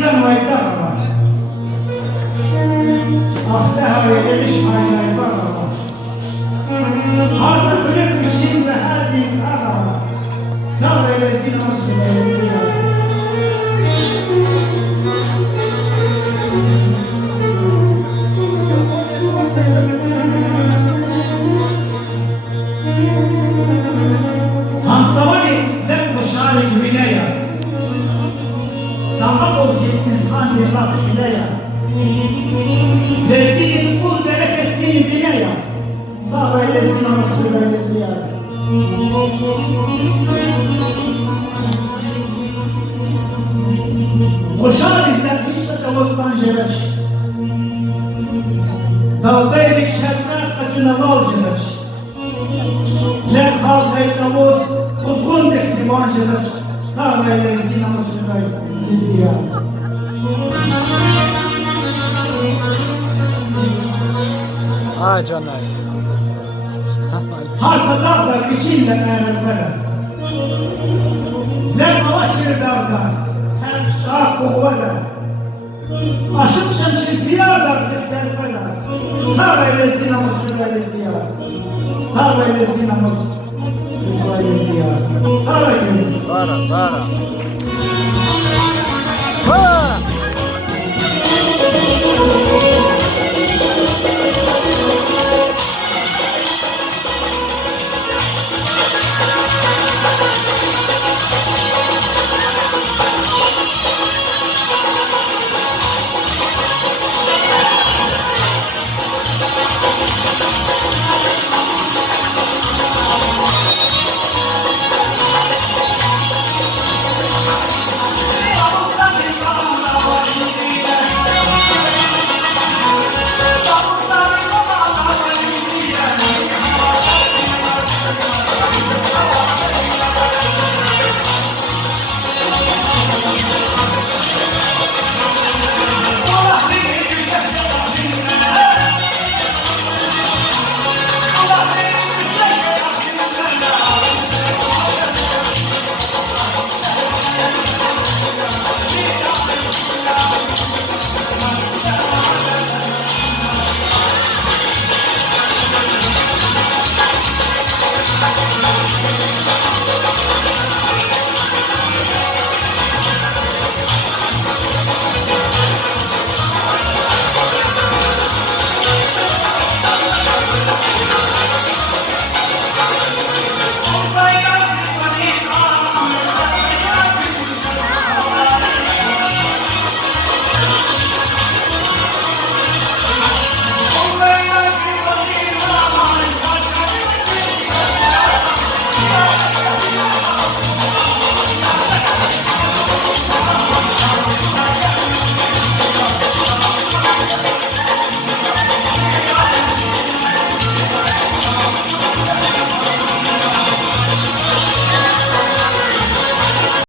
Eskiden vayda var. Akseha'ya geliş faydayda var. Hazır ölüm içinde her din ağa. Sağ eylezgin olsun eylezgin ağa. Hamzavani lem koşari güvine Sabah ol ki insan bir laf ile ya. Lezginin kul berekettiğini bile ya. Sağ ve lezgin anasını ve lezgin ya. Koşar izler hiç sakavuzdan jereç. Dağdaydık şertraf kaçına val jereç. Lek halkayı kavuz kuzgun dehlivan jereç. Sağ ve lezgin anasını ve lezgin ya. Ha canım. Hasılatlar içinde erenmeler. Lem avaç girdağda, ters çağ kuvvede. Aşık şemşir fiyarlar deftermeler. Sağ eylezgi namus güzelizdi ya. Sağ eylezgi namus güzelizdi ya. Sağ eylezgi. Para.